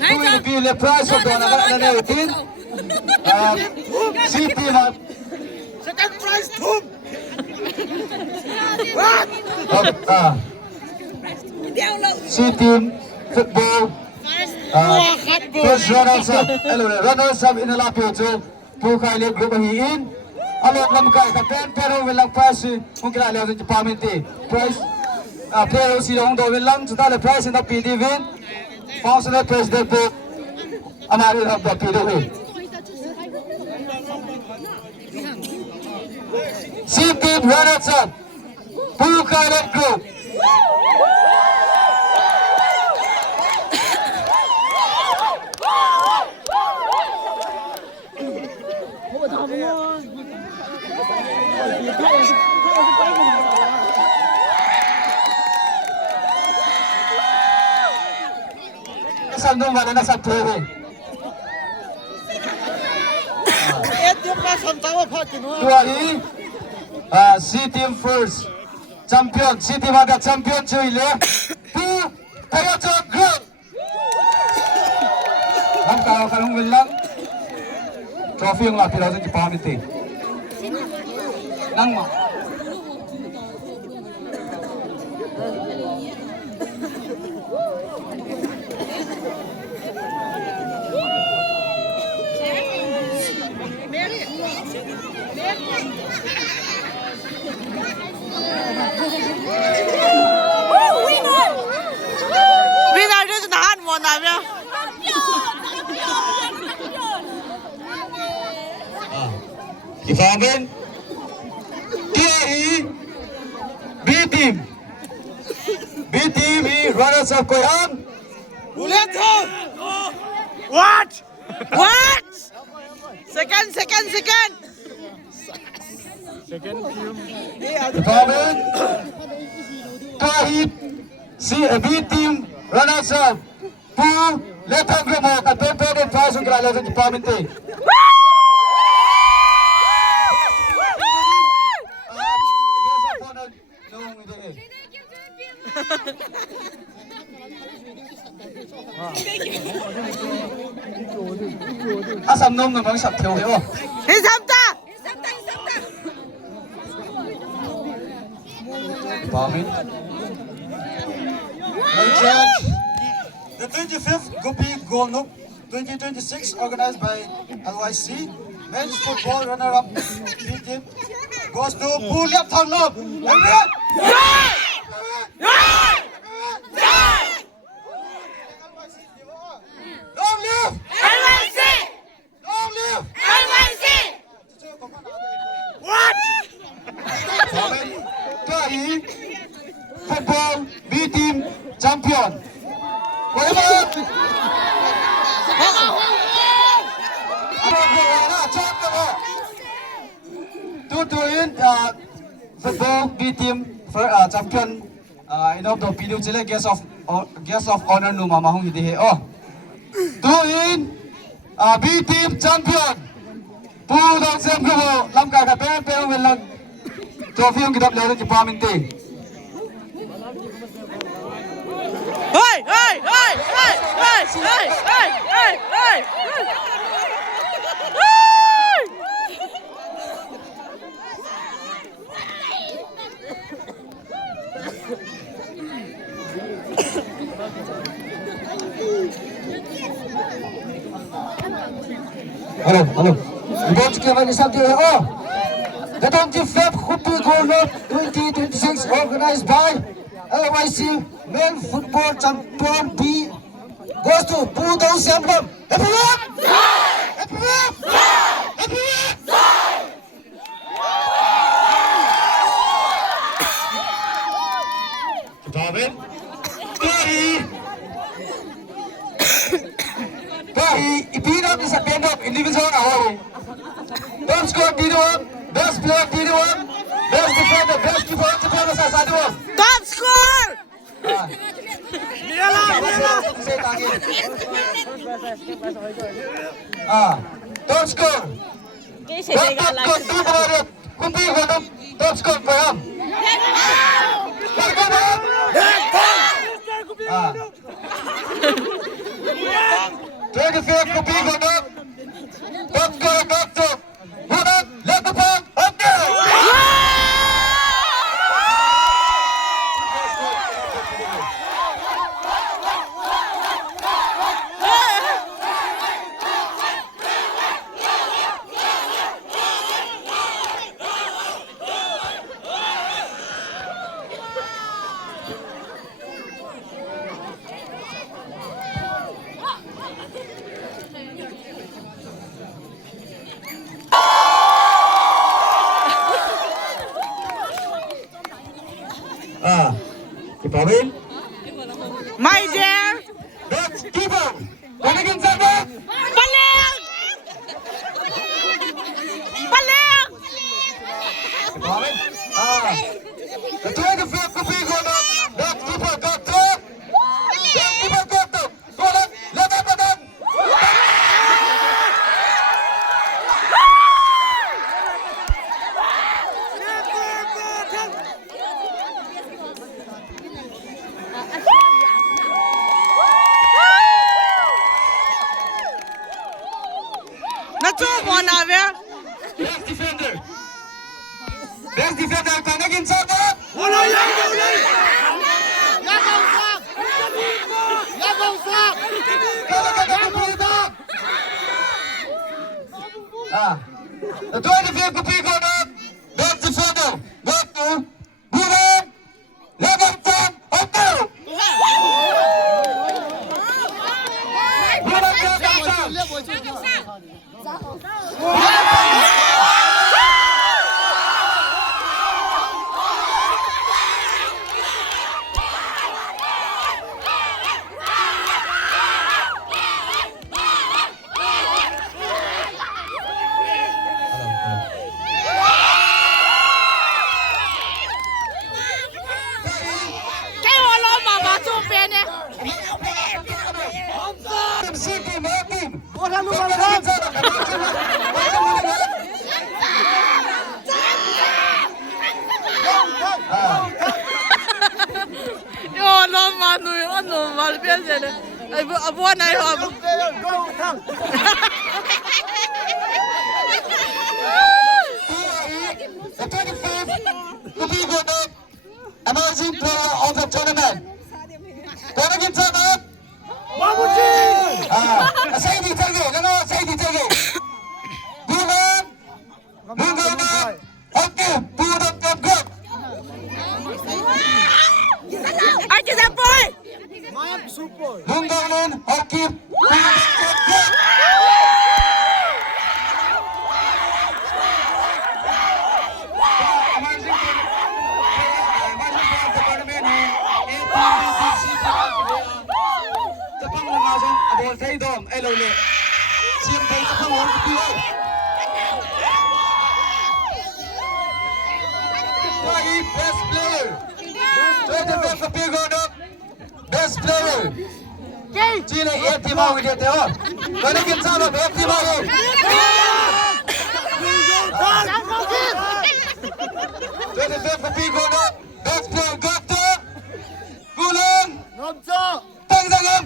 Who will be the prize of the natin? City na. Second prize, Tum! City football. First runners-up. Runners-up in the lapio Pukai le group hiin. Alok lam kai kapten pero wilang prize kung kilala sa Pamiti. Prize player si Hong Do wilang sudah le prize in the PD win. Councilor President po Amari of the PD. City runners-up. Pukai group. Sandung mana nak satu ni? Dua ini, C team first, champion, C team ada champion cuy le, tu kaya cak group. Kalau kalung bilang, trophy yang lapis langsung dipahami tu. Nang mak. Winner 就是拿我拿着。Kifamin, TAE, B team, runners up koyan. What? What? Second. Kifamin, TAE, B team, runners up. Pu, letang grupo katempe dan pasok kerana sa Kifamin te. Asam nom namang sab theo he o. Hisamta. Pamin. The 25th Gupi Golnup 2026 organized by LYC men's football runner-up team goes to Puliap Thangnop. Long live! LYC. Long live! LYC. What? Pamin. TAE football B team champion. Whatever. Tutuin football B team for champion inom do pilu chile guest of honor nu mamahong hindi he oh tuin B team champion pu dong sem ko lam ka ka pe welang trophy yung kitap lero ci paminti Hey! Halo. Ibon kita bagi sabtu oh. The 25th Gupi Golnup 2026 organized by LYC Men Football Champion B goes to Pudong Siamlam. Happy work! Happy work! Happy work! David, Tahi, ipinap ni sa pendok individual awal. Top score D1, best player D1, best defender, best keeper sa satu. Top score! Top score. Kumpi top score ko yan. 25 Kopi Gonok. Top scorer Doktor. Budak Lekupang. Okay. Kita win. My dear. That's keeper. Balikin sama. Balik! Balik! Kita win. The 25 Kopi Gonok. That's keeper Doktor. That's keeper Doktor. Golak. Lepas badan. Natuwa mo na, Ver. Best defender. Best defender. Kanagin sama. The 25 Kopi Gonok. Best defender. Doktor. Budak. Lekupang. Okay. Budak Lekupang. Cái hồ lô mà bà chụp về nè. City Martin. Cái hồ lô mà nuôi ăn đồ mà biến thế này. Bữa này họ. The 25th Kopi Gonok, amazing player of the tournament. Kanagin sama. Saya di tege, nama saya di tege. Bulan, bulan, oke, bulan kagak. Ai chỉ ra bôi. Bulan, oke, bulan kagak. Amazing player of the tournament. Jepang mengasah abol saya dom, elok. Siam saya Jepang orang kedua. Lagi best player. 25 Kopi Gonok. Best player. Cina tim mau dia teh. Mana kita sama tim mau. 25 Kopi Gonok. Best player Doktor. Gulang. Tanggam.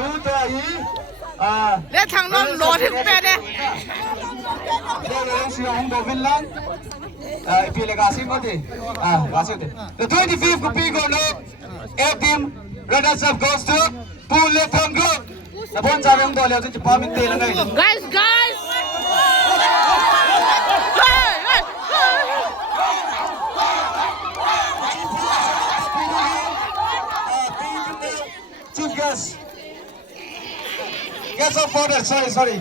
Sudah ini. Để thằng nó lột hết về nè. The 25th Kopi Gonok, A team runners up goes to Puletham Group. Napon sa yung dole sa paminte lang ngayon. Guys, guys. Chief guest. Guest of order, sorry.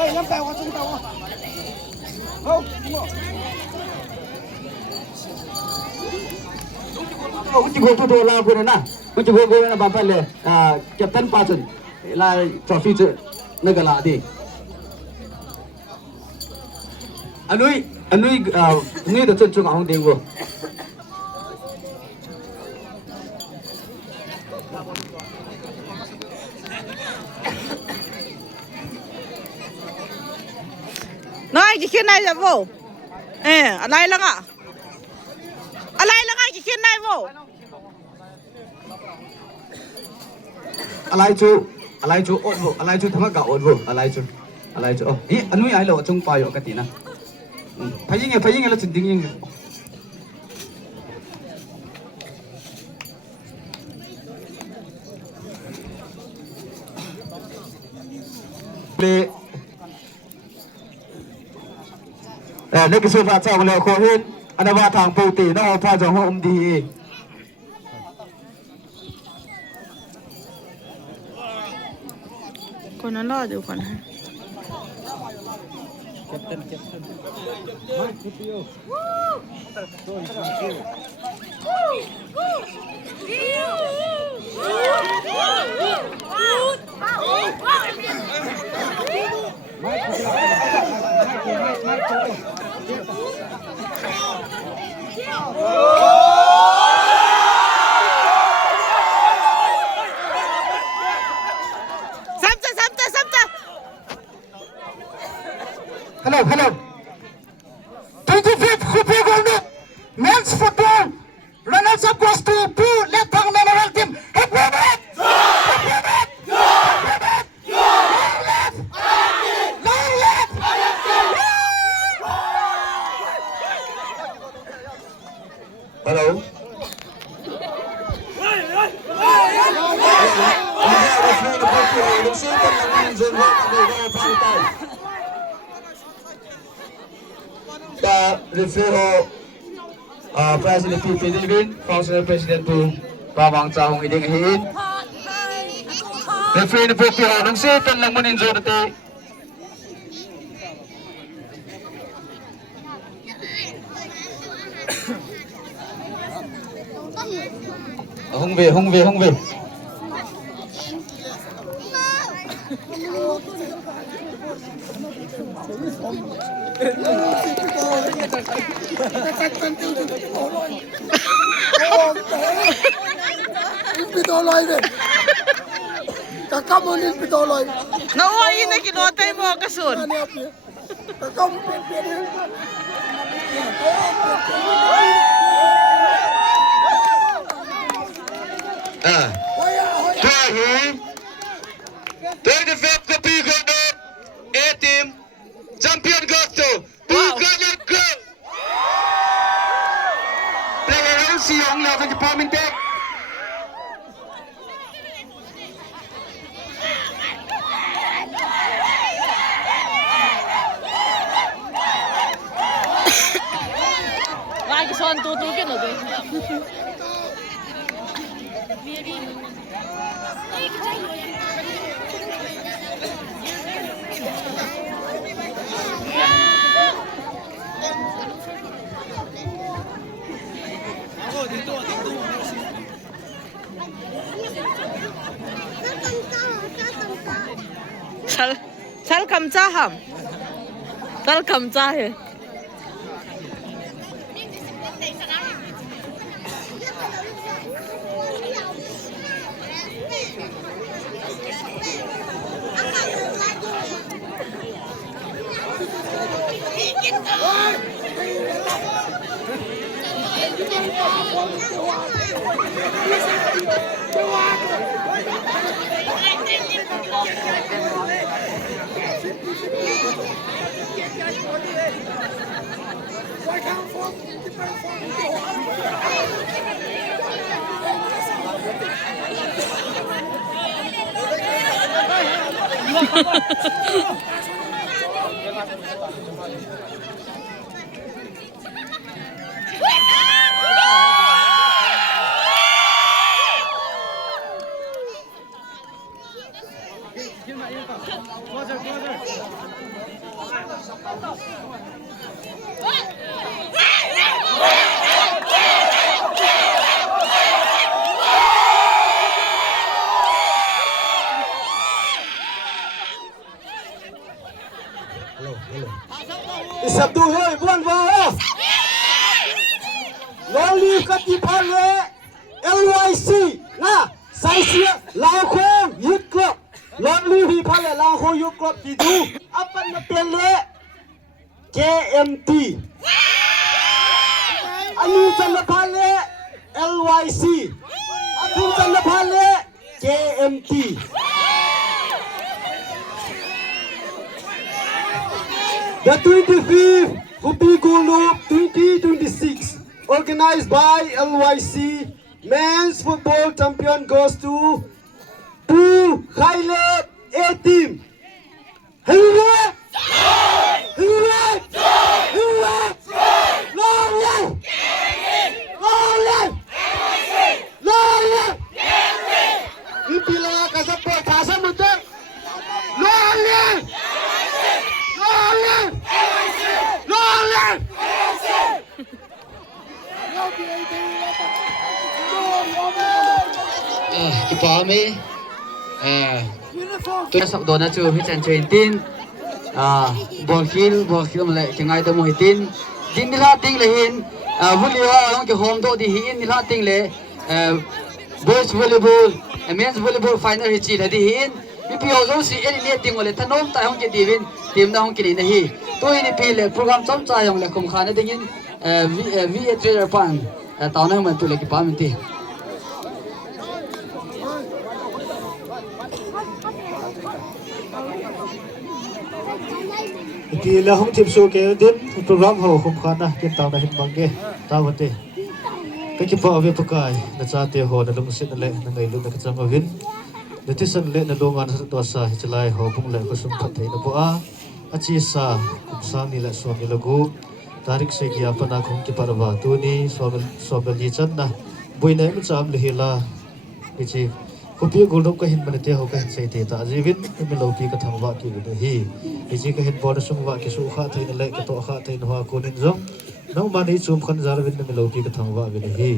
Hey, lắm tàu, chúng tàu. Không, đúng rồi. uji go tu do la go na uji go go na ba pa le captain person la trophy chu na ga la di anui ni da chen chu ga hong ding go nói chỉ khiến này là vô ở đây là ngạ ở đây là ngay chỉ khiến này vô alai chu ot vô alai chu thama ga ot vô alai chu oh i anui ai lo chung pa yo ka ti na phai nge la chin ding ing le nơi cái số phạt sau là khó hơn anh ba thằng bầu tỷ nó pha dòng hôm đi con nó lo được con ha Hello. 25th Kupi Golden Men's Football runners up goes to Blue Left Hang Mineral Team. Hello. The referee President P. Philippine, Council President to Pawang Chahong Iding Hiin. Referee na po piho ng sitan lang mo ninjo dati. Hong về. Pitoloi deh. Kakak mau nih pitoloi. Nauwain na kinotay mo kasun. Kakak mau pin. Third fifth Kupi Golden A team champion goes to Buchanan Club. Player si Yong la sa Department Tech. Lagi son tutukin o din. Sal kamcha ham. Sal kamcha hai. สับดูเฮ้ยบ้วนวะลอลีกัดที่พันเลย LYC นะใส่เสียลาวโคยุดกรอบลอลีที่พันเลยลาวโคยุดกรอบที่ดูอัปปันมาเป็นเลย KMT อันนี้จันทพันเลย LYC อันนี้จันทพันเลย KMT The 25th Hopi Gold Loop 2026 organized by LYC Men's Football Champion goes to Pu Khaile A Team. Hooray! Hooray! Hooray! Long live! Long live! Long live! Ipila ka support sa mundo. Long live! Long live! Long live! cái phó mi tôi sắp đón chú phía trên truyền tin bồi khiêu lại cái ngày tôi mua tin tin đi la tin là hin vui liều ông cái hôm đó thì hin đi la tin là boys volleyball men's volleyball final thì chỉ là đi hin mi piao zo si en ni ting ole thanom ta hong ke divin team da hong ke ni hi tôi ni pi le program chom cha yong le khom khane dingin vi trader pan ta na man tu le ki pa min ti thì là không chịu số cái đến program hậu không khá na kiến tạo là hình bằng cái tao vấn đề cái phao về pakai là cha tiêu hồ là lông xịn lệ là ngày luôn là cái trang ở vin để tiếp sân lệ là lông ăn rất xa chỉ lại hồ bung lệ có sung thật thấy nó boa achi sa cũng sang ni là xóm ni là gu tarik se kia pana không kịp para vào tu ni xóm ni chân na buổi này mình chạm lì la cái gì Hopi Gold Loop ka hin manete ho ka hin sei te ta jivin melopi ka thangwa ki de hi iji ka hin bod sungwa ki su kha thein le ka to kha thein hoa kunin zong no mani chum khan zarvin melopi ka thangwa ve hi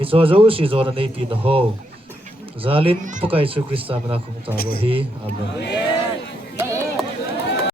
i zo zo si zo na nei pi na ho zalin pakai su krista mana khum ta bo hi amen